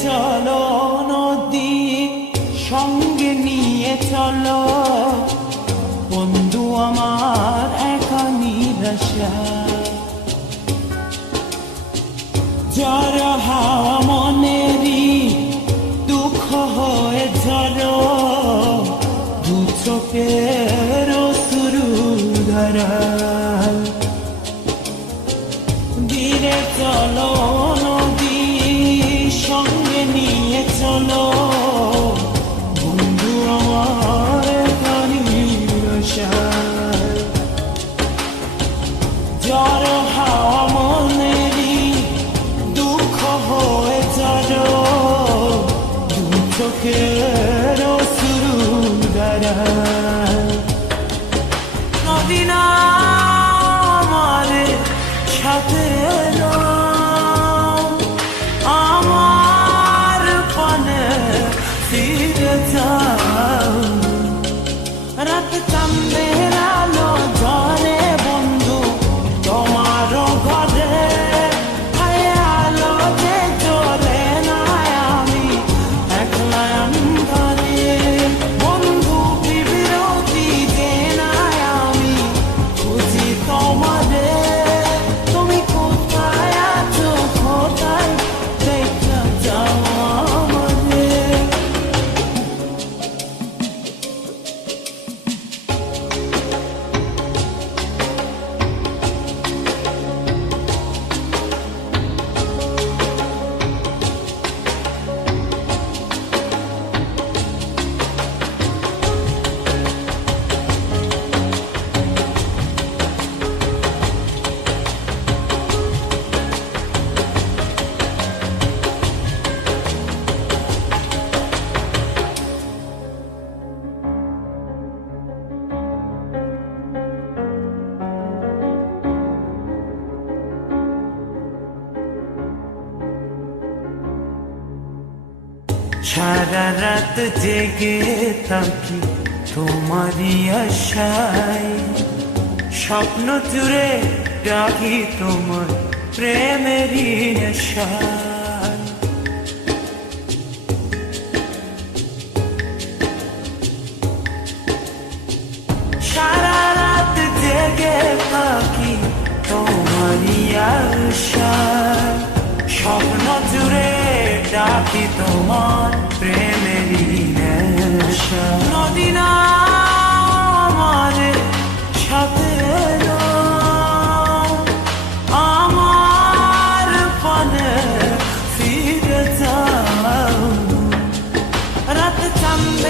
চলো নদী সঙ্গে নিয়ে চলো বন্ধু আমার একা নিরাশা ঝড় হাওয়া মনেরই দুঃখ হয়ে ঝড় দু চোখের শুরু ধরা ধীরে চলো নদী সঙ্গে নিয়ে চলো বন্ধু আমার নিরাশা ঝড় হাওয়া মনেরই দুঃখ হয়ে ঝড় দু চোখের শুরু ধরা নদী না আমার সাথে এলো আমার পানে ফিরে যাও রাত চাঁদের আলো ঝরে বন্ধু তোমার ঘরে আলো যে জ্বলে না আমি একলা অন্ধকারে বন্ধু বিরতি যে না আমি খুঁজি তোমারে তুমি কোথায় আছো কোথায় দেখা যাও আমারে সারা রাত জেগে থাকি তোমারই আশায় স্বপ্ন জুড়ে ডাকি তোমার প্রেমেরই নেশায় সারা রাত জেগে থাকি তোমারই আশায় স্বপ্ন জুড়ে ডাকি তোমার প্রেমেরই নেশা নদী না আমার সাথে এলো আমার পানে ফিরে যাও রাত চাঁদে